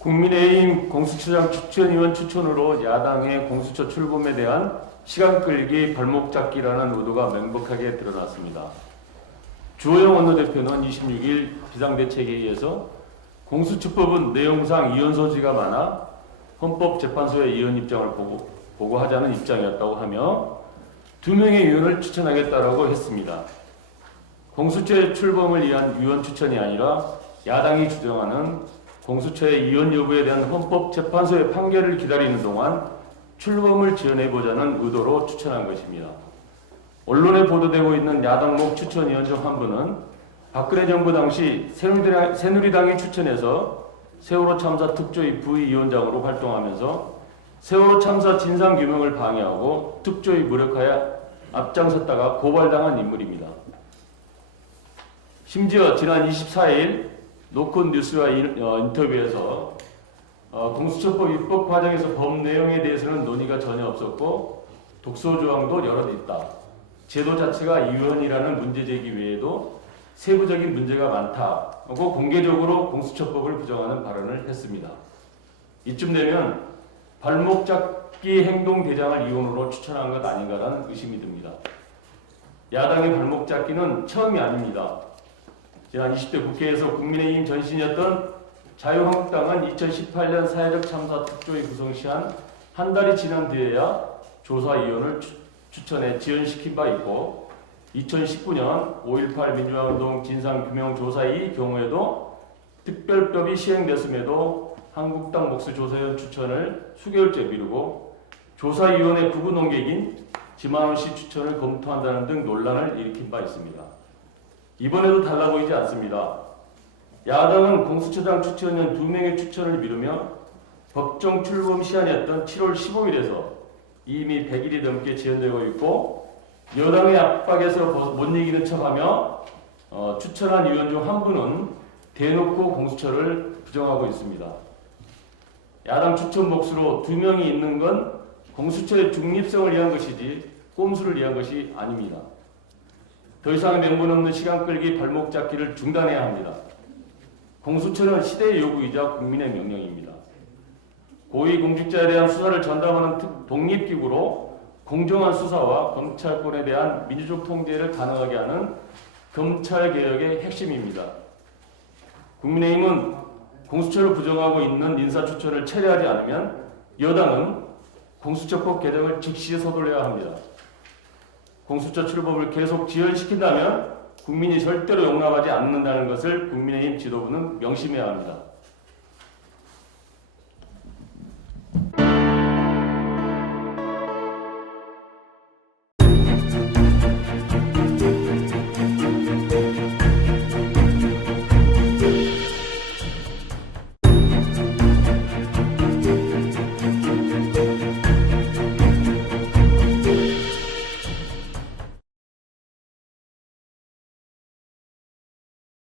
국민의힘 공수처장 추천위원 추천으로 야당의 공수처 출범에 대한 시간 끌기, 발목 잡기라는 의도가 명백하게 드러났습니다. 주호영 원내대표는 26일 비상대책회의에서 공수처법은 내용상 이혼 소지가 많아 헌법재판소의 이혼 입장을 보고하자는 입장이었다고 하며 2명의 위원을 추천하겠다라고 했습니다. 공수처의 출범을 위한 위원 추천이 아니라 야당이 주장하는 공수처의 이혼 여부에 대한 헌법재판소의 판결을 기다리는 동안 출범을 지원해보자는 의도로 추천한 것입니다. 언론에 보도되고 있는 야당목 추천위원 중 한 분은 박근혜 정부 당시 새누리당이 추천해서 세월호 참사 특조위 부위원장으로 활동하면서 세월호 참사 진상규명을 방해하고 특조위 무력화에 앞장섰다가 고발당한 인물입니다. 심지어 지난 24일 노컷 뉴스와 인터뷰에서 공수처법 입법 과정에서 법 내용에 대해서는 논의가 전혀 없었고 독소 조항도 여럿 있다. 제도 자체가 이원이라는 문제 제기 외에도 세부적인 문제가 많다고 공개적으로 공수처법을 부정하는 발언을 했습니다. 이쯤 되면 발목 잡기 행동 대장을 이원으로 추천한 것 아닌가라는 의심이 듭니다. 야당의 발목 잡기는 처음이 아닙니다. 지난 20대 국회에서 국민의힘 전신이었던 자유한국당은 2018년 사회적 참사 특조위 구성 시한 한 달이 지난 뒤에야 조사위원을 추천해 지연시킨 바 있고 2019년 5.18 민주화운동 진상규명조사의 경우에도 특별법이 시행됐음에도 한국당 몫조사위원 추천을 수개월째 미루고 조사위원회 부부 논객인 지만원 씨 추천을 검토한다는 등 논란을 일으킨 바 있습니다. 이번에도 달라 보이지 않습니다. 야당은 공수처장 추천위원 2명의 추천을 미루며 법정 출범 시한이었던 7월 15일에서 이미 100일이 넘게 지연되고 있고 여당의 압박에서 못 이기는 척하며 추천한 위원 중 한 분은 대놓고 공수처를 부정하고 있습니다. 야당 추천 몫으로 2명이 있는 건 공수처의 중립성을 위한 것이지 꼼수를 위한 것이 아닙니다. 더 이상 명분 없는 시간 끌기, 발목 잡기를 중단해야 합니다. 공수처는 시대의 요구이자 국민의 명령입니다. 고위공직자에 대한 수사를 전담하는 독립기구로 공정한 수사와 검찰권에 대한 민주적 통제를 가능하게 하는 검찰개혁의 핵심입니다. 국민의힘은 공수처를 부정하고 있는 인사추천을 철회하지 않으면 여당은 공수처법 개정을 즉시 서둘러야 합니다. 공수처 출범을 계속 지연시킨다면 국민이 절대로 용납하지 않는다는 것을 국민의힘 지도부는 명심해야 합니다.